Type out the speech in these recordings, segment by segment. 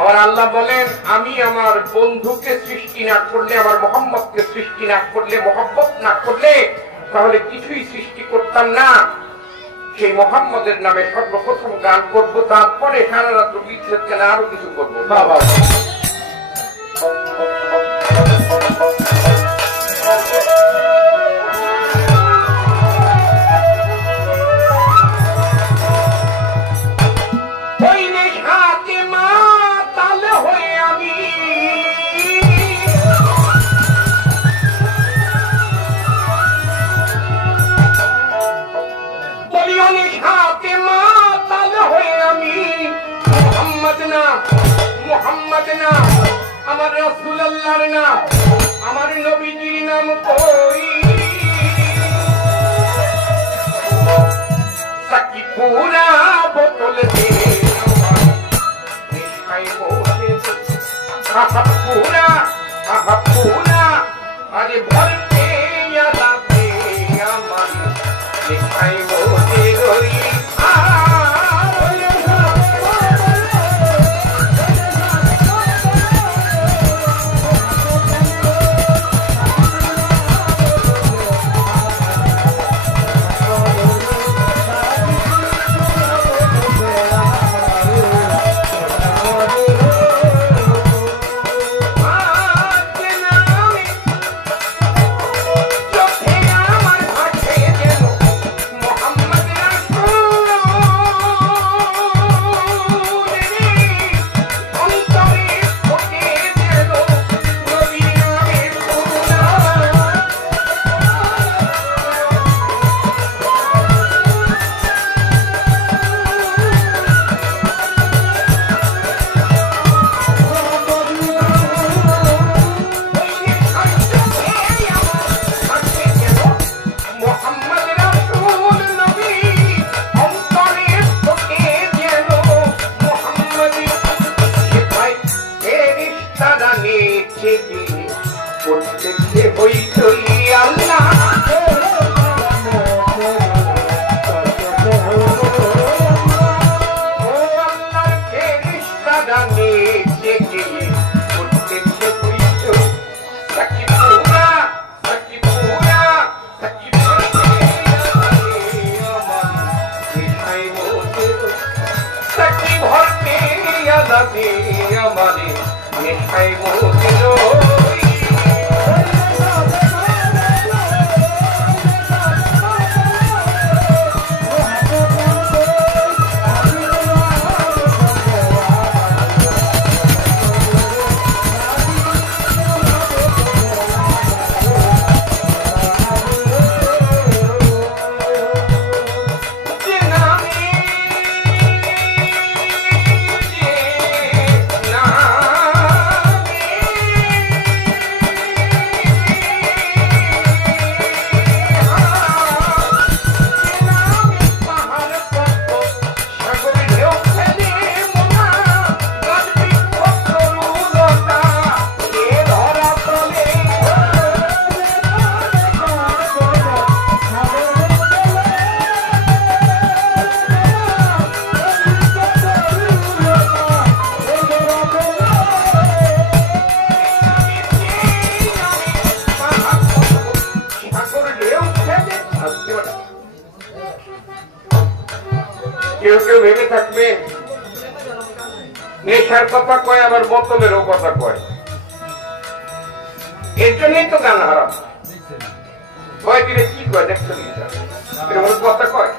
আমার আল্লাহ বলেন, আমি আমার বন্ধুকে সৃষ্টি না করলে, আমার মোহাম্মদকে সৃষ্টি না করলে মোহাম্মত না করলে, তাহলে কিছুই সৃষ্টি করতাম না। সেই মোহাম্মদের নামে সর্বপ্রথম গান করব, তারপরে সারা রাত্র আরও কিছু করব। বাবা মোহাম্মদ না মোহাম্মদ না, আমার রসুল্লাহর না, আমার নবীজির নাম কই? সাকি পুরা বোতল পুরা পুরা, আরে ভরতে নেচে গিয়ে করতেছে হইচই আল্লাহ ও আল্লাহর 你还不快走 কেউ কেউ ভেবে থাকবে, নেশার কথা কয়, আবার বোতলেরও কথা কয়। এর জন্যই তো গান হারাম। কয় দিলে কি কয়, দেখছ কথা কয়।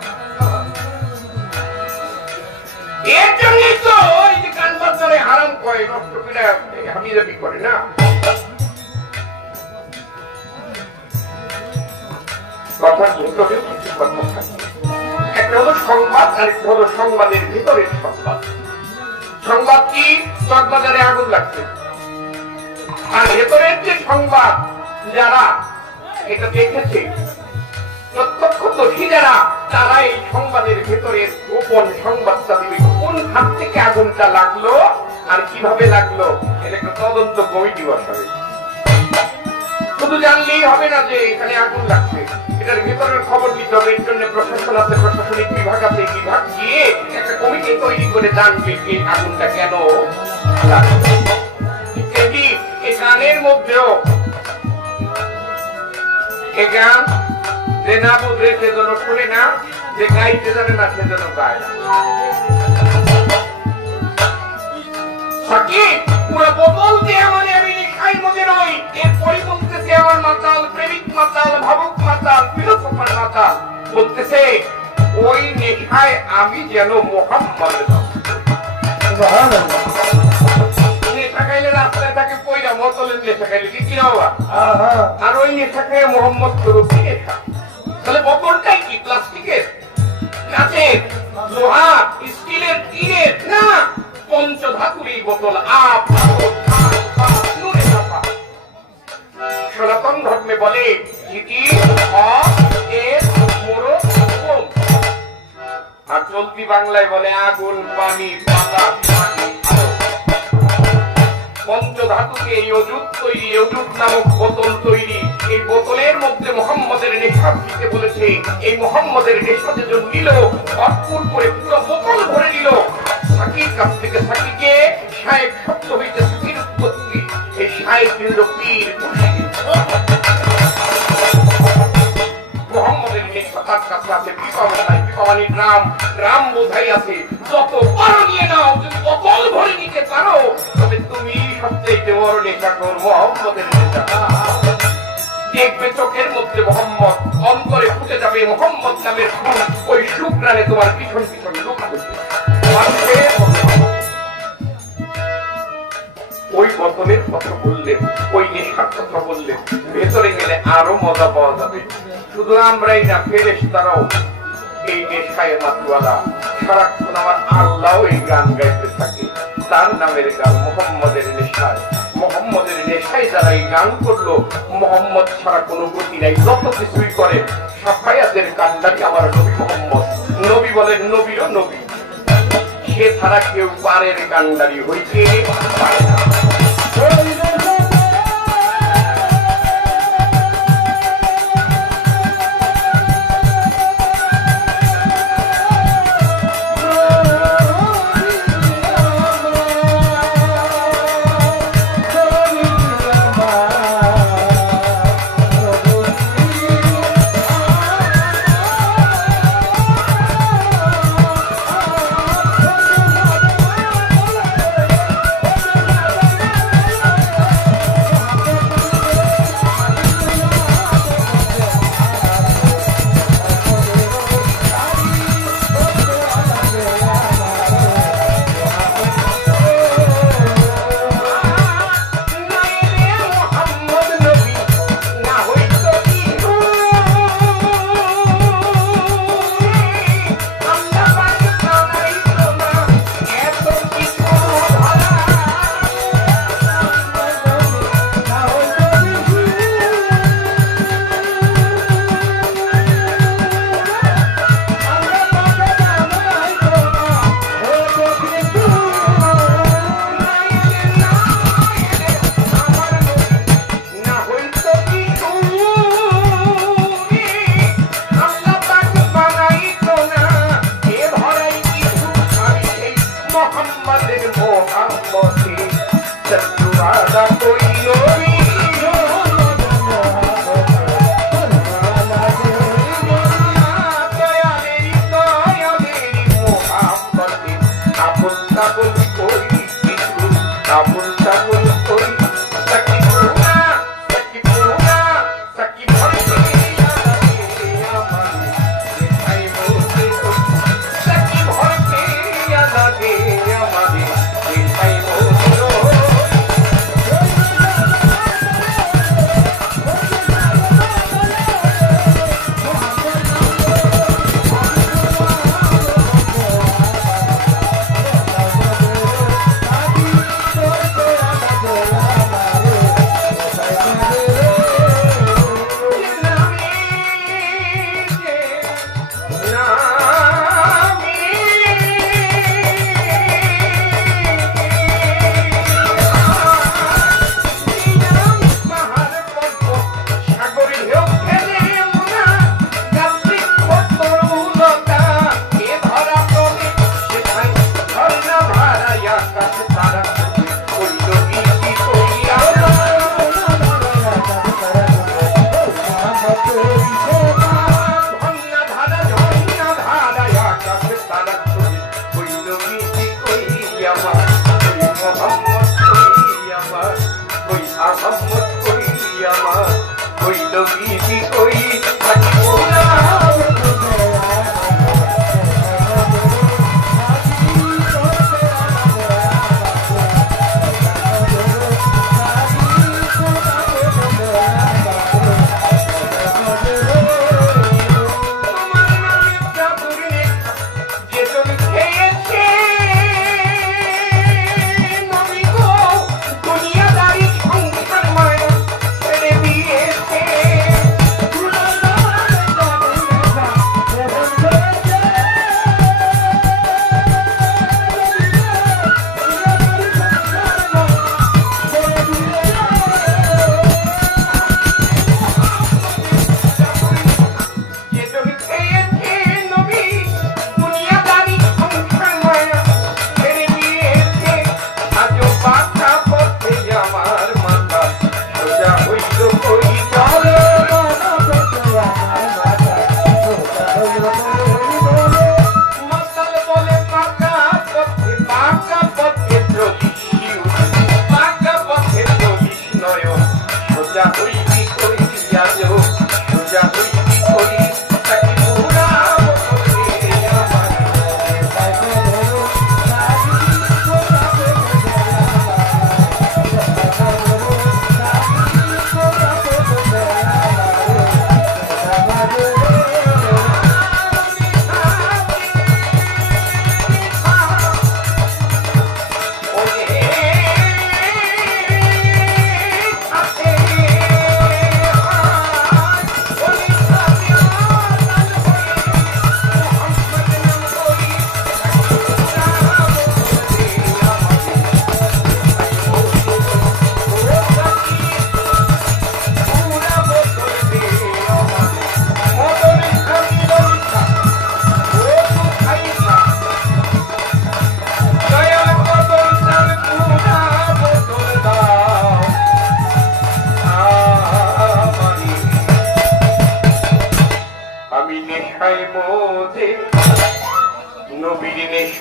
এর জন্যই তো ওই যে গান বাজারে হারাম কয় করে করে না। কথার ভিতরে কিছু কথা থাকে। একটা হলো সংবাদ আর হলো সংবাদের ভিতরের সংবাদ। সংবাদ কি? চকবাজারে আগুন লাগছে। আর ভেতরের যে সংবাদ, যারা এটা দেখেছে, প্রত্যক্ষদর্শী যারা তারা এই সংবাদের ভেতরের গোপন সংবাদটা দিবে। কোন খাত থেকে আগুনটা লাগল আর কীভাবে লাগল, এটা একটা তদন্ত কমিটি বসাবে। শুধু জানলেই হবে না যে এখানে আগুন লাগছে। এটার ভিতরের খবর নিতে হবে, এর জন্য প্রশাসন আছে, প্রশাসনিক বিভাগ আছে বিভাগ গিয়ে একটা কমিটি তৈরি করে জানবে এই আগুনটা কেন গানের মধ্যেও। এ গান যে না বুঝে সে যেন শুনে না, যে গাইতে জানে না সে যেন গায় সাকি পুরো বোতল দিয়ে মানে আমি খাই মনে নই এরপরই বলতেছে আমার মাতাল প্রেমিক মাতাল ভাবুক মাতাল ফিলোসফার মাতাল। বলতেছে ওই নেশায় আমি যেন মোহাম্মদ নেশা খাইলে রাস্তায় থাকে পয়লা বোতলের নেশা খাইলে কি কিনা বাবা? আর ওই নেশা খেয়ে মোহাম্মদ স্বরূপ নেশা? তাহলে বোতলটাই কি প্লাস্টিকের? কাঁচের লোহা স্টিলের টিনের? না পঞ্চধাতুর এই বোতল আপ সনাতন ধর্মে বলে ইতি। আর চলতি বাংলায় বলে আগুন, পানি, পাতা এই অজুত তৈরি অজুত নামক বোতল তৈরি। এই বোতলের মধ্যে মোহাম্মদের নেশা দিতে বলেছে। এই মোহাম্মদের নেশা যে নিল করে পুরো বোতল ভরে নিল। সাকির কাছ থেকে সাকিকে শায়েক শব্দ হইতে সাকির উৎপত্তি এই শায়েক নিল পীর তার কাছে আছে বিপাবনায় বিপাবানি গ্রাম গ্রাম বোঝাই আছে। যত পারো নিয়ে নাও, যদি বোতল ভরে নিতে পারো, তবে তুমি সবচেয়ে বড় নেশা কর মোহাম্মদের নেশা দেখবে চোখের মধ্যে মোহাম্মদ, অন্তরে ফুটে যাবে মোহাম্মদ নামের ফুল ওই শুক্রানে তোমার পিছন পিছন লুক করবে ওই বোতলের কথা বললেন ওই নেশার কথা বললেন ভেতরে গেলে আরও মজা পাওয়া যাবে। শুধু আমরাই না ফেরেস তারাও এই নেশায় মাতুয়ালা। সারাক্ষণ আমার আল্লাহ এই গান গাইতে থাকে। তার নামের গান মোহাম্মদের নেশায়। মোহাম্মদের নেশায় যারা এই গান করল, মোহাম্মদ ছাড়া কোনো গতি নাই, যত কিছুই করে, সাফায়াতের কান্ডারি আমার নবী মোহাম্মদ। নবী বলেন নবীরও নবী, সে ছাড়া কেউ পারের কান্ডারি হইতে পারে না। আবুল্লা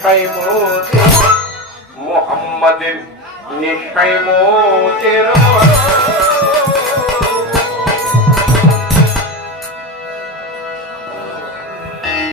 নেশায় মোদে মোহাম্মদের নেশায় মোদের